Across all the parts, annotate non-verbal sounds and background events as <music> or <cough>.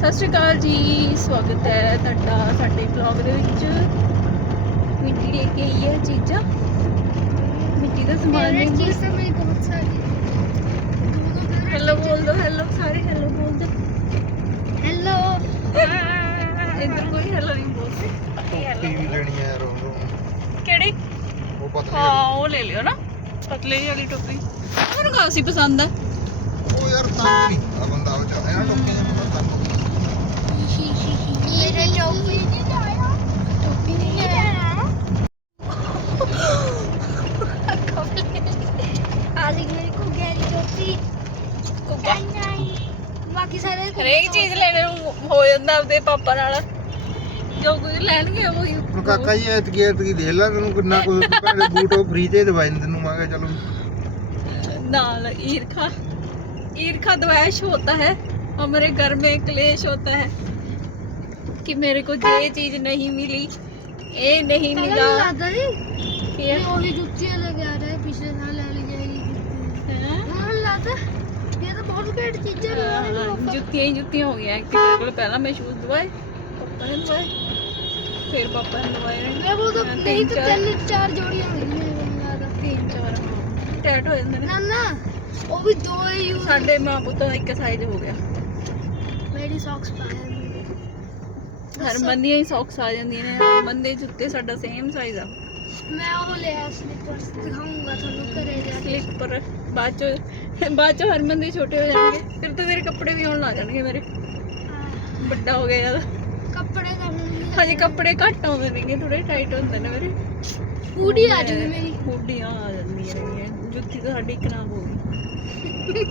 ਸਤਿ ਸ਼੍ਰੀ ਅਕਾਲ ਜੀ ਸਵਾਗਤ ਹੈ ਤੁਹਾਡਾ ਸਾਡੇ ਬਲੌਗ ਦੇ ਵਿੱਚ। ਮਿੱਟੀ ਲੈ ਕੇ ਆਈ ਚੀਜ਼ਾਂ। ਮਿੱਟੀ ਦਾ ਸਮਾਨ ਹੈ ਚੀਜ਼ ਤਾਂ ਮੇਰੀ ਬਹੁਤ ਸਾਰੀ ਹੈਲੋ ਬੋਲ ਦੋ ਹੈਲੋ ਸਾਰੇ ਹੈਲੋ ਬੋਲ ਦੋ। ਹੈਲੋ <laughs> ਇੱਧਰ ਕੋਈ ਹੈਲੋ ਨਹੀਂ ਬੋਲਦੇ ਹੈਲੋ ਲੈਣੀ ਹੈ ਰੋ ਰੋ। ਕਿਹੜੀ? ਉਹ ਪਤਲੀ ਹਾਂ ਉਹ ਲੈ ਲਿਓ ਨਾ। ਪਤਲੀ ਵਾਲੀ ਟੋਪੀ। ਮੈਨੂੰ ਕਾਸੀ ਪਸੰਦ ਹੈ। ਉਹ ਯਾਰ ਤਾਂ ਨਹੀਂ। ਆ ਬੰਦਾ ਉਹ ਚਾਹ ਇਹਨਾਂ ਟੋਪੀ ਜਿਹਾ ਬੰਦਾ ਤੰਗ मेरे टोपी नहीं आया टोपी नहीं आया आज एक मेरे को गैरी टोपी बाकी सारे ਹਰੇਕ ਚੀਜ਼ ਲੈਣੇ ਨੂੰ ਹੋ ਜਾਂਦਾ ਆਪਦੇ ਪਾਪਾ ਨਾਲ ਜੋ ਕੁਝ ਲੈਣਗੇ ਉਹ ਹੀ ਹੁਣ ਕਾਕਾ ਜੀ ਐਤਕੀ ਐਤਕੀ ਦੇਖ ਲੈ ਤੈਨੂੰ ਕਿੰਨਾ ਕੁ ਭੈਣੇ ਬੂਟ ਉਹ ਫ੍ਰੀ ਤੇ ਦਵਾਈ ਨੇ ਤੈਨੂੰ ਮੈਂ ਕਿਹਾ ਚਲੋ नाल ईर्खा ईर्खा द्वेष होता है और मेरे घर में क्लेश होता है कि मेरे को ये चीज़ नहीं मिली ये नहीं मिला। आ रहा है पिछले साल जाएगी हाँ, हाँ, ये तो बहुत बेड हाँ, जुतियाँ ही जुतियाँ हो कि बिल्कुल पहला मैं शूज़ पापा ने फिर पापा ने मैं वो तो तो तीन चार। जोड़ियाँ हैं तीन चार टैट हो जाते हैं ना। वो भी दो ही साढ़े माँ पुत्र एक साइज़ हो गया। मेरी सॉक्स पाए ਹਰਮਨ ਦੀਆਂ ਹੀ ਸੌਕਸ ਆ ਜਾਂਦੀਆਂ ਨੇ ਹਰਮਨ ਦੇ ਜੁੱਤੇ ਸਾਡਾ ਸੇਮ ਸਾਈਜ਼ ਆ। ਮੈਂ ਉਹ ਲਿਆ ਸਲੀਪਰਸ ਦਿਖਾਉਂਗਾ ਤੁਹਾਨੂੰ ਘਰੇ ਜਾ ਕੇ। ਸਲੀਪਰ ਬਾਅਦ ਚ ਬਾਅਦ ਚ ਹਰਮਨ ਦੇ ਛੋਟੇ ਹੋ ਜਾਣਗੇ ਫਿਰ ਤਾਂ ਮੇਰੇ ਕੱਪੜੇ ਵੀ ਆਉਣ ਲੱਗ ਜਾਣਗੇ ਮੇਰੇ। ਵੱਡਾ ਹੋ ਗਿਆ ਯਾਰ। ਕੱਪੜੇ ਤਾਂ ਹੁਣ ਹਜੇ ਕੱਪੜੇ ਘੱਟ ਆਉਂਦੇ ਨੇਗੇ ਥੋੜੇ ਟਾਈਟ ਹੁੰਦੇ ਨੇ ਮੇਰੇ। ਹੂਡੀ ਆ ਜੂਗੀ ਮੇਰੀ। ਹੂਡੀਆਂ ਆ ਜਾਂਦੀਆਂ ਨੇ ਜੁੱਤੀ ਤਾਂ ਸਾਡੀ ਇੱਕ ਨਾ ਹੋ ਗਈ।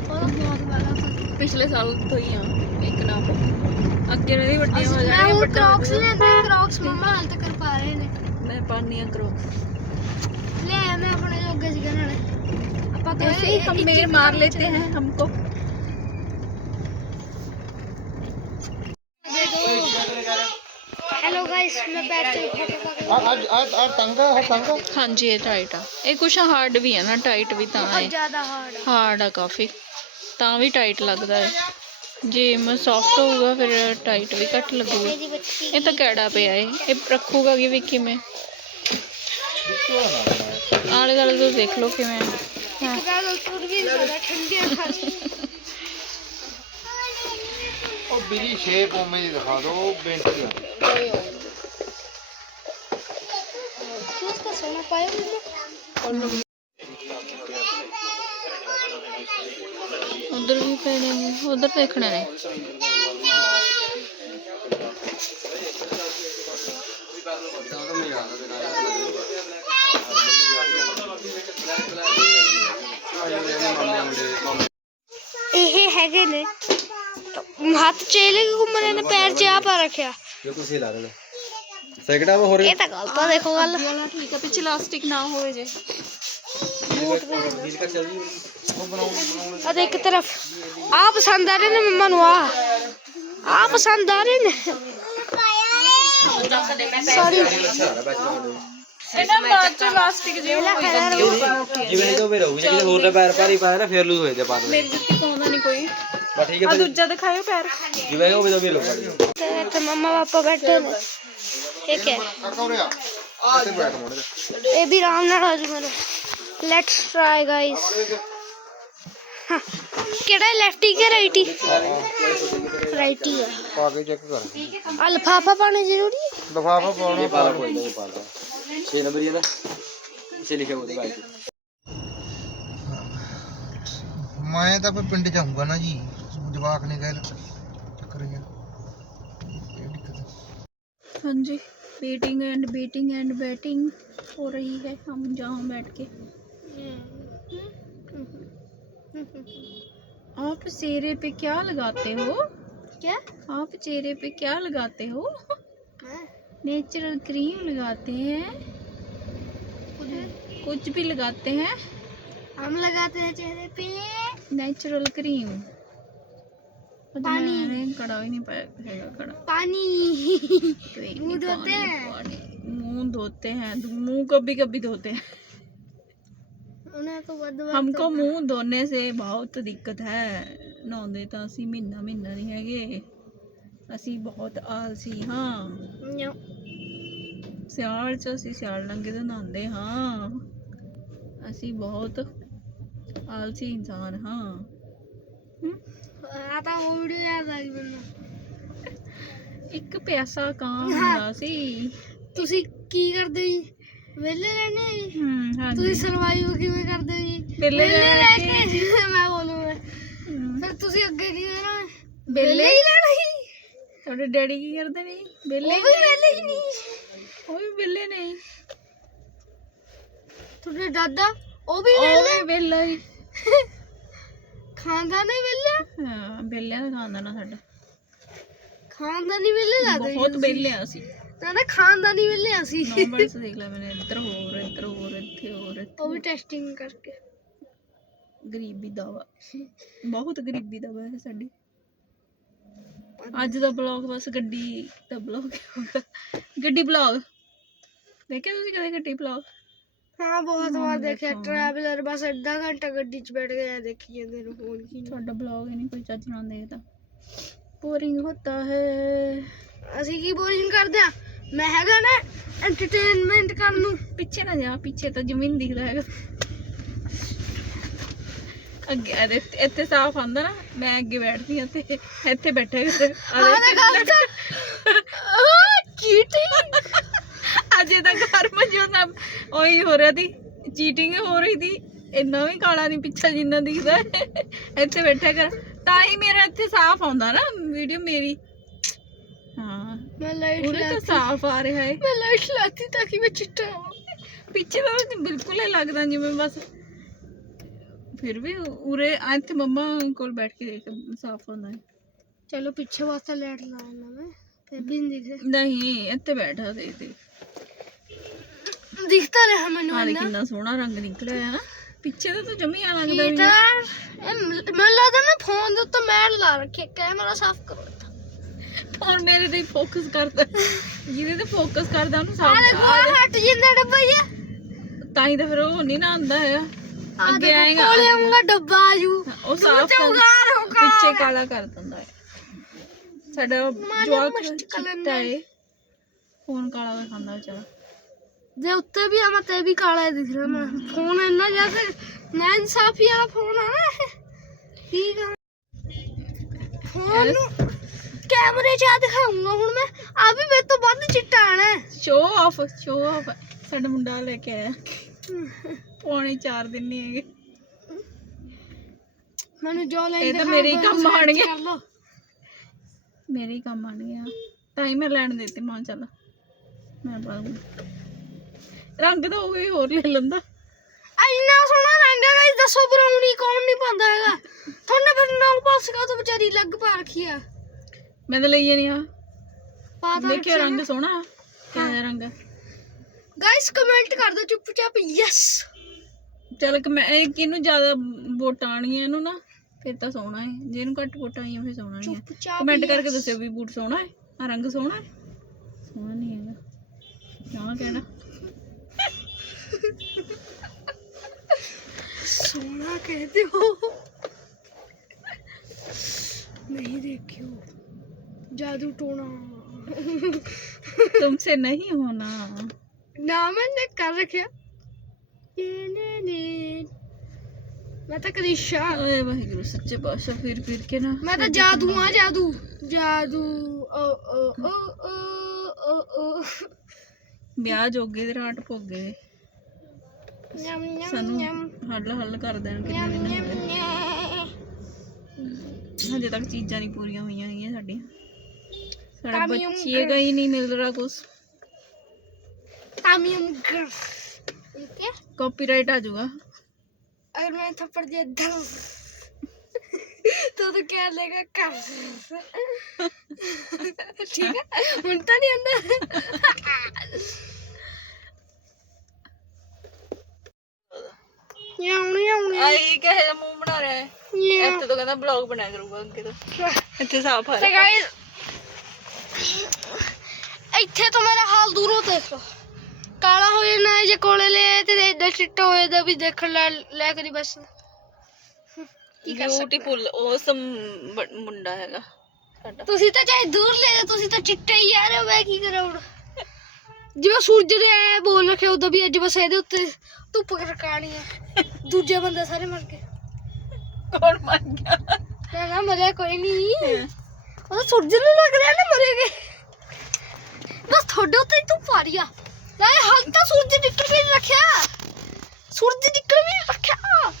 ਉਹ ਬਹੁਤ ਵਾਲਾ। ਪਿਛਲੇ ਸਾਲ ਤੋਂ ਹੀ ਆ ਇੱਕ ਨਾ ਹੋ ਅੱਗੇ ਨਹੀਂ ਵੱਡੀਆਂ ਹੋ ਮੈਂ ਜਾਣਗੀਆਂ ਉਹ ਵੱਡਾ ਕ੍ਰੌਕਸ ਲੈਂਦੇ ਕ੍ਰੌਕਸ ਮੰਮਾ ਹਾਲ ਤੱਕ ਪਾ ਰਹੇ ਨੇ ਮੈਂ ਪਾਨੀਆਂ ਕਰੋ ਲੈ ਆਇਆ ਮੈਂ ਆਪਣੇ ਜੋਗੇ ਸੀਗਾ ਨਾਲੇ ਆਪਾਂ ਤਾਂ ऐसे ही हम मेर मार लेते हैं हमको हेलो गाइस मैं बैठ के फोटो ਆ ਅੱਜ ਆ ਆ ਤੰਗਾ ਹੈ ਤੰਗਾ ਹਾਂਜੀ ਇਹ ਟਾਈਟ ਆ ਇਹ ਕੁਛ ਹਾਰਡ ਵੀ ਆ ਨਾ ਟਾਈਟ ਵੀ ਤਾਂ बहुत ਹੈ ज्यादा हार्ड ਹਾਰਡ ਆ ਕਾਫੀ ਤਾਂ ਵੀ ਟਾਈਟ ਲੱਗਦਾ ਹੈ ਜੇ ਮੈਂ ਸੌਫਟ ਹੋਊਗਾ ਫਿਰ ਟਾਈਟ ਵੀ ਘੱਟ ਲੱਗੂਗਾ ਇਹ ਤਾਂ ਕੈੜਾ ਪਿਆ ਏ ਇਹ ਰੱਖੂਗਾ ਕਿ ਵੀ ਕਿਵੇਂ ਆਲੇ ਦਾਲੇ ਤੋਂ ਦੇਖ ਲਓ ਕਿਵੇਂ ਉਹ ਬਿਲੀ ਸ਼ੇਪ ਉਵੇਂ ਹੀ ਦਿਖਾ ਦਿਓ ਬੈਂਟੀ ਦਾ ਸੋਨਾ ਪਾਇਆ ਉਹਨੂੰ पाया मुझे ਉਧਰ ਵੀ ਪੈਣੇ ਨੇ ਉਧਰ ਦੇਖਣੇ ਨੇ ਇਹ ਹੈਗੇ ਨੇ ਹੱਥ ਚੇਲੇ ਘੁੰਮਣੇ ਨੇ ਪੈਰ 'ਚ ਆ ਪਾ ਰੱਖਿਆ ਜੋ ਤੁਸੀਂ ਲਾ ਰਹੇ ਸੈਕੜਾ ਹੋ ਇਹ ਤਾਂ ਗਲਤ ਆ ਦੇਖੋ ਗੱਲ ਅੱਗੇ ਵਾਲਾ ਠੀਕ ਆ ਪਿੱਛੇ ਇਲਾਸਟਿਕ ਨਾ ਹੋਵੇ ਜੇ ਆ ਦੇਖ ਇੱਕ ਤਰਫ ਆ ਪਸੰਦ ਆ ਰਹੇ ਨੇ ਮੰਮਾ ਨੂੰ ਆ ਆ ਪਸੰਦ ਆ ਰਹੇ ਨੇ। ਸੌਰੀ ਇਹਨਾਂ ਬਾਅਦ ਚ ਇਲਾਸਟਿਕ ਜੇ ਹੋ ਜਾਂਦੀ ਆ। ਜਿਵੇਂ ਤੋਂ ਵੀ ਰਹੂਗੀ ਜੇ ਕਿਸੇ ਹੋਰ ਦਾ ਪੈਰ ਭਾਰੀ ਪਾਇਆ ਨਾ ਫੇਰ ਲੂਜ਼ ਹੋ ਜਾਂਦੇ ਬਾਅਦ ਮੇਰੀ ਜੁੱਤੀ ਪਾਉਂਦਾ ਨਹੀਂ ਕੋਈ। ਬਸ ਠੀਕ ਹੈ ਆ ਭਾਈ ਦੂਜਾ ਦਿਖਾਇਓ ਪੈਰ। ਜਿਵੇਂ ਉਹ ਵੀ ਤਾਂ ਵੀ ਲਊਗਾ ਤੇ ਇੱਥੇ ਮੰਮਾ ਪਾਪਾ ਬੈਠੇ ਨੇ। ਇਹ ਹੈ? ਵੀ ਆਰਾਮ ਨਾਲ ਆ ਜੂਗਾ ਲੈਟਸ ਟਰਾਈ ਗਾਇਸ ਕਿਹੜਾ ਲੈਫਟੀ ਕਿ ਰਾਈਟੀ ਰਾਈਟੀ ਆ ਪਾ ਕੇ ਚੈੱਕ ਕਰ ਅਲਫਾਫਾ लिफाफा ਜ਼ਰੂਰੀ ज़रूरी है? लिफाफा पाना ये पाला कोई नहीं पाला। 6 नंबर ये ना। इसे लिखे हुए भाई। मैं तो अपने पिंड जाऊँगा ना जी। जवाक ने गए हाँ। जी। Beating and beating and batting हो रही है। हम जाओ बैठ के। हम्म। आप चेहरे पे क्या लगाते हो? क्या? आप चेहरे पे क्या लगाते हो? नेचुरल क्रीम लगाते हैं। कुछ? भी लगाते हैं। हम लगाते हैं चेहरे पे। Natural cream. पानी। कड़ा ही नहीं पाया कड़ा। पानी। तो मुँह धोते पानी, हैं। मुँह धोते हैं मुँह कभी कभी धोते हैं। उन्हें तो बदवा हमको मुंह धोने से बहुत दिक्कत है ਨਹਾਉਂਦੇ ਤਾਂ ਅਸੀਂ ਮਹੀਨਾ ਮਹੀਨਾ ਨਹੀਂ ਹੈਗੇ ਅਸੀਂ ਬਹੁਤ ਆਲਸੀ ਹਾਂ ਸਿਆਲ ਚ ਅਸੀਂ ਸਿਆਲ ਨੰਗੇ ਤੋਂ ਨਹਾਉਂਦੇ ਹਾਂ ਅਸੀਂ ਬਹੁਤ ਆਲਸੀ ਇਨਸਾਨ ਹਾਂ ਆ ਤਾਂ ਉਹ ਵੀਡੀਓ ਯਾਦ ਆ ਗਈ ਮੈਨੂੰ ਇੱਕ ਪਿਆਸਾ ਕਾਂ ਹੁੰਦਾ ਸੀ ਤੁਸੀਂ ਕੀ ਕਰਦੇ ਜੀ ਵਿਹਲੇ ਰਹਿੰਦੇ ਜੀ। ਹੂੰ ਹਾਂਜੀ। ਤੁਸੀਂ ਸਰਵਾਈਵ ਕਿਵੇਂ ਕਰਦੇ ਹੋ ਜੀ? ਵਿਹਲੇ ਰਹਿ ਰਹਿ ਕੇ। ਮੈਂ ਬੋਲੂੰਗਾ ਫਿਰ ਤੁਸੀਂ ਅੱਗੇ ਕੀ ਕਰਨਾ? ਵਿਹਲੇ? ਹੀ ਰਹਿਣਾ ਜੀ। ਤੁਹਾਡੇ ਡੈਡੀ ਕੀ ਕਰਦੇ ਨੇ? ਵਿਹਲੇ ਉਹ ਵੀ ਵਿਹਲੇ ਹੀ ਨਹੀਂ। ਉਹ ਵੀ ਵਿਹਲੇ ਨੇ। ਤੁਹਾਡੇ ਦਾਦਾ ਉਹ ਵੀ ਵਿਹਲੇ ਹੀ। ਖਾਂਦਾ ਨਹੀਂ ਵਿਹਲੇ? ਹਾਂ ਵਿਹਲਿਆਂ ਦਾ ਖਾਂਦਾ ਨਾ ਸਾਡਾ। ਖਾਂਦਾ ਨਹੀਂ ਵਿਹਲੇ ਜੀ ਬਹੁਤ ਵਿਹਲੇ ਆ ਅਸੀਂ। ਦਾਦਾ ਖਾਂਦਾ ਨਹੀਂ ਵਿਹਲੇ ਅਸੀਂ। ਨੰਬਰਸ ਦੇਖ ਲੈ ਮੈਨੇ ਇੱਧਰ ਹੋਰ ਇੱਧਰ ਹੋਰ ਇੱਥੇ ਹੋਰ ਇੱਥੇ ਉਹ ਵੀ ਟੈਸਟਿੰਗ ਕਰਕੇ। ਗਰੀਬੀ ਦਾ ਵਾ ਬਹੁਤ ਗਰੀਬੀ ਦਾ ਵਾ ਇਹ ਸਾਡੀ। ਅੱਜ ਦਾ ਬਲੌਗ ਬਸ ਗੱਡੀ ਦਾ ਬਲੌਗ ਹੋਗਾ ਗੱਡੀ ਬਲੌਗ ਦੇਖਿਆ ਤੁਸੀਂ ਕਦੇ ਗੱਡੀ ਬਲੌਗ ਹਾਂ ਬਹੁਤ ਵਾਰ ਦੇਖਿਆ ਟਰੈਵਲਰ ਬਸ ਅੱਧਾ ਘੰਟਾ ਗੱਡੀ 'ਚ ਬੈਠ ਗਿਆ ਦੇਖੀ ਜਾਂਦੇ ਨੂੰ ਫੋਨ ਕੀ ਤੁਹਾਡਾ ਬਲੌਗ ਹੀ ਨਹੀਂ ਕੋਈ ਚੱਜ ਨਾਲ ਦੇਖਦਾ। ਬੋਰਿੰਗ ਹੁੰਦਾ ਹੈ। ਅਸੀਂ ਕੀ ਬੋਰਿੰਗ ਕਰਦੇ ਆ? ਮੈਂ ਹੈਗਾ ਨਾ ਐਂਟਰਟੇਨਮੈਂਟ ਕਰਨ ਨੂੰ। ਪਿੱਛੇ ਨਾ ਜਾ ਪਿੱਛੇ ਤਾਂ ਜ਼ਮੀਨ ਦਿਖਦਾ ਹੈਗਾ। ਅੱਗੇ ਇਹਦੇ ਇੱਥੇ ਸਾਫ਼ ਆਂਦਾ ਨਾ ਮੈਂ ਅੱਗੇ ਬੈਠਦੀ ਹਾਂ ਤੇ ਇੱਥੇ ਬੈਠੇ ਆਹ ਤਾਂ ਗੱਲ ਤਾਂ ਚੀਟਿੰਗ ਅਜੇ ਤਾਂ ਘਰ ਮਜੋ ਨਾ ਉਹੀ ਹੋ ਰਿਹਾ ਦੀ ਚੀਟਿੰਗ ਹੋ ਰਹੀ ਦੀ ਇੰਨਾ ਵੀ ਕਾਲਾ ਨਹੀਂ ਪਿੱਛਾ ਜਿੰਨਾ ਦਿਖਦਾ। ਹੈ। ਇੱਥੇ ਬੈਠਿਆ ਕਰ ਤਾਂ ਹੀ ਮੇਰਾ ਇੱਥੇ ਸਾਫ਼ ਆਉਂਦਾ ਨਾ ਵੀਡੀਓ ਮੇਰੀ। ਲਾਈਟ ਉਰੇ ਤਾਂ ਸਾਫ਼ ਆ ਰਿਹਾ ਹੈ। ਮੈਂ ਲਾਈਟ ਲਾਤੀ ਤਾਂ ਕਿ ਮੈਂ ਚਿੱਟਾ ਹੋਵਾਂ। ਪਿੱਛੇ ਤਾਂ ਬਿਲਕੁਲ ਹੀ ਲੱਗਦਾ ਜਿਵੇਂ ਬਸ। ਫਿਰ ਵੀ ਉਰੇ ਇੱਥੇ ਮੰਮਾ ਕੋਲ ਬੈਠ ਕੇ ਦੇਖ ਸਾਫ਼ ਹੁੰਦਾ ਹੈ। ਚਲੋ ਪਿੱਛੇ ਵਾਸਤੇ ਲਾਈਟ ਲਾ ਲੈਣਾ ਮੈਂ ਫਿਰ ਵੀ ਨਹੀਂ ਦਿਖਦਾ। ਨਹੀਂ ਇੱਥੇ ਬੈਠਾ ਦੇ ਦੇ ਦਿਖਦਾ ਰਿਹਾ ਮੈਨੂੰ ਆਹ ਦੇਖ ਇੰਨਾ। ਕਿੰਨਾ ਸੋਹਣਾ ਰੰਗ ਨਿਕਲਿਆ ਹੈ ਨਾ। ਪਿੱਛੇ ਤਾਂ ਤੂੰ ਜਮੀ ਆ ਲੱਗਦਾ ਵੀ ਇਹ ਨਹੀਂ। ਤਾਂ ਇਹ ਮੈਨੂੰ ਲੱਗਦਾ ਨਾ ਫੋਨ ਦੇ ਉੱਤੇ ਲਾ ਰੱਖਿਆ ਕੈਮਰਾ ਸਾਫ਼ ਕਰੋ ਹੁਣ ਮੇਰੇ ਤੇ ਫੋਕਸ ਕਰਦਾ। ਜਿਹਦੇ ਤੇ ਫੋਕਸ ਕਰਦਾ ਉਹਨੂੰ ਆ ਸਾਫ਼ ਦੇਖੋ ਹਟ ਜਿੰਦਾ ਡੱਬਾ ਹੀ ਤਾਂ ਹੀ ਤਾਂ ਫਿਰ ਉਹ ਨਹੀਂ ਨਾ ਆਉਂਦਾ ਆਹ ਅੱਗੇ ਦੇਖੋ ਆਏਗਾ ਕੋਲੇ ਆਉਂਗਾ ਡੱਬਾ ਆਜੂ ਉਹ ਸਾਫ਼ ਕਰ ਚੌਗਾਰ ਹੋਗਾ ਪਿੱਛੇ ਕਾਲਾ ਕਰ ਦਿੰਦਾ ਹੈ। ਸਾਡਾ ਜਵਾਕ ਚਿੱਟਾ ਹੈ ਫੋਨ ਕਾਲਾ ਦਿਖਾਉਂਦਾ ਵਿਚਾਰਾ। ਦੇ ਉੱਤੇ ਵੀ ਆਵਾਂ ਤੇ ਵੀ ਕਾਲਾ ਹੀ ਦਿਖ ਰਿਹਾ। ਮੈਂ ਫੋਨ ਇੰਨਾ ਜ਼ਿਆਦਾ ਨਾ ਇਨਸਾਫੀ ਵਾਲਾ ਫੋਨ ਆ ਨਾ ਇਹ। ਠੀਕ ਆ ਫੋਨ ਨੂੰ ਕੈਮਰੇ 'ਚ ਆ ਦਿਖਾਉਂਗਾ ਹੁਣ ਮੈਂ। ਆ ਵੀ ਮੇਰੇ ਤੋਂ ਵੱਧ ਚਿੱਟਾ ਆਣਾ। ਸ਼ੋ ਆਫ ਸ਼ੋ ਆਫ ਸਾਡਾ ਮੁੰਡਾ ਲੈ ਕੇ ਆਇਆ। ਪੌਣੇ 4 ਦਿਨ ਨਹੀਂ ਹੈਗੇ। ਮੈਨੂੰ ਜੋ ਲੈ ਇਹ ਤਾਂ ਮੇਰੇ ਹੀ ਕੰਮ ਆਉਣਗੇ। ਮੇਰੇ ਹੀ ਕੰਮ ਆਣ ਗਿਆ ਤਾਂ ਹੀ ਮੈਂ ਲੈਣ ਦਿੱਤੀ ਮਾਂ ਚੱਲ। ਮੈਂ ਦੂੰ ਰੰਗ ਤਾਂ ਉਹ ਹੀ ਹੋਰ ਲੈ ਲੈਂਦਾ। ਇੰਨਾ ਸੋਹਣਾ ਰੰਗ ਹੈ ਗਾਇਸ ਦੱਸੋ ਬਰਾਉਨੀ ਕੌਣ ਨਹੀਂ ਪਾਉਂਦਾ ਹੈਗਾ। ਤੁਹਾਨੂੰ ਫਿਰ ਨੌ ਪਾਸ ਕਾ ਤੋਂ ਵਿਚਾਰੀ ਲੱਗ ਪਾ ਰੱਖੀ ਆ। ਮੈਂ ਤਾਂ ਲਈ ਨਹੀਂ ਆ। ਪਾ ਤਾਂ ਦੇਖਿਓ ਰੰਗ ਸੋਹਣਾ ਕਿਹੜਾ ਰੰਗ ਗਾਇਸ ਕਮੈਂਟ ਕਰ ਦਿਓ ਚੁੱਪਚਾਪ ਯੈਸ ਚਲ ਕਿ ਮੈਂ ਇਹ ਕਿਹਨੂੰ ਜ਼ਿਆਦਾ ਵੋਟਾਂ ਆਣੀਆਂ ਇਹਨੂੰ ਨਾ ਫਿਰ ਤਾਂ ਸੋਹਣਾ ਹੈ ਜੇ ਇਹਨੂੰ ਘੱਟ ਵੋਟਾਂ ਆਈਆਂ ਫਿਰ ਸੋਹਣਾ ਨਹੀਂ ਹੈ ਕਮੈਂਟ ਕਰਕੇ ਦੱਸਿਓ ਵੀ ਬੂਟ ਸੋਹਣਾ ਹੈ ਆ ਰੰਗ ਸੋਹਣਾ ਹੈ ਸੋਹਣਾ ਨਹੀਂ ਹੈਗਾ। ਨਾ ਕਹਿਣਾ ਸੋਹਣਾ ਕਹਦੇ ਹੋ ਨਹੀਂ ਦੇਖਿਓ। जादू टोना तुमसे नहीं होना ना मैंने कर रखा ने ने ने मैं तो करिशा ਓਏ ਵਾਹਿਗੁਰੂ ਸੱਚੇ ਪਾਤਸ਼ਾਹ ਫਿਰ ਫਿਰ ਕੇ ਨਾ मैं तो जादू हाँ जादू जादू ओ ओ ओ ओ ओ ओ ਵਿਆਹ ਜੋਗੇ ਦੇ ਰਾਟ ਭੋਗੇ न्यम न्यम ਸਾਨੂੰ न्यम ਹੱਲ ਹੱਲ ਕਰ ਦੇਣ ਕਿੰਨੇ ਦਿਨ न्यम ਹੋ ਗਏ न्यम ਹਜੇ ਤੱਕ ਚੀਜ਼ਾਂ ਨਹੀਂ ਪੂਰੀਆਂ ਹੋਈਆਂ ਹੈਗੀਆਂ ਸਾਡੀਆਂ ਸਾਡਾ ਤਾਮੀਮ ਬੱਚੇ ਦਾ ਹੀ ਨਹੀਂ ਮਿਲ ਰਿਹਾ ਕੁਛ तामियम कर ठीक है ਕਾਪੀਰਾਈਟ ਆ ਜਾਊਗਾ अगर मैंने थप्पड़ दिया धर तो तो क्या लेगा कर ठीक है उनता नहीं अंदर याऊं याऊं ਆਈ ਕਹੇ ਮੂੰਹ ਬਣਾ ਰਿਹਾ ਹੈ ਇੱਥੇ ਤੋਂ ਕਹਿੰਦਾ ਬਲੌਗ ਬਣਾਇਆ ਕਰੂਗਾ ਅੱਗੇ ਤੋਂ ਇੱਥੇ ਸਾਫ ਆ ਤੇ ਗਾਇਸ ਇੱਥੇ ਤੋਂ ਮੇਰਾ ਹਾਲ ਦੂਰੋਂ ਦੇਖੋ। ਕਾਲਾ ਹੋ ਜਾਣਾ ਜੇ ਕੋਲੇ ਲੈ ਤੇ ਏਦਾਂ ਚਿੱਟਾ ਹੋਏ ਦਾ ਵੀ ਦੇਖਣ ਲੈ ਲੈ ਕਰੀ ਬਸ। ਕੀ ਕਰ ਸਕਦੇ? ਬਿਊਟੀਫੁਲ ਔਸਮ ਮੁੰਡਾ ਹੈਗਾ ਛੱਡ ਤੁਸੀਂ ਤਾਂ ਚਾਹੇ ਦੂਰ ਲੈ ਜਾਓ ਤੁਸੀਂ ਤਾਂ ਚਿੱਟੇ ਹੀ ਯਾਰ ਮੈਂ ਕੀ ਕਰਾਂ ਹੁਣ? ਜਿਵੇਂ ਸੂਰਜ ਨੇ ਬੋਲ ਰੱਖਿਆ ਉਦੋਂ ਵੀ ਅੱਜ ਬਸ ਇਹਦੇ ਉੱਤੇ ਧੁੱਪ ਰਕਾਣੀ ਹੈ। ਦੂਜੇ ਬੰਦੇ ਸਾਰੇ ਮਰ ਗਏ ਕੌਣ ਮੰਨ ਗਿਆ? ਨਾ ਨਾ ਮਰਿਆ ਕੋਈ ਨਹੀਂ। ਉਹ ਤਾਂ ਸੂਰਜ ਨੂੰ ਲੱਗ ਰਿਹਾ ਨਾ ਮਰੇਗੇ। ਬਸ ਤੁਹਾਡੇ ਉੱਤੇ ਹੀ ਧੁੱਪ ਆ ਰਹੀ ਆ। ਲੈ ਹਾਲ ਤਾਂ ਸੂਰਜ ਨਿਕਲ ਵੀ ਨੀ ਰੱਖਿਆ। ਸੂਰਜ ਨਿਕਲ ਵੀ ਨੀ ਰੱਖਿਆ।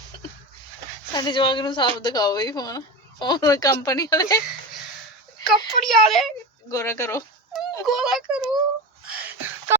ਸਾਡੇ ਜਵਾਕ ਨੂੰ ਸਾਫ਼ ਦਿਖਾਓ ਬਈ ਫੋਨ ਫੋਨ ਕੰਪਨੀ ਵਾਲੇ। ਕੱਪੜੀ ਵਾਲੇ। ਗੋਰਾ ਕਰੋ। ਗੋਲਾ ਕਰੋ।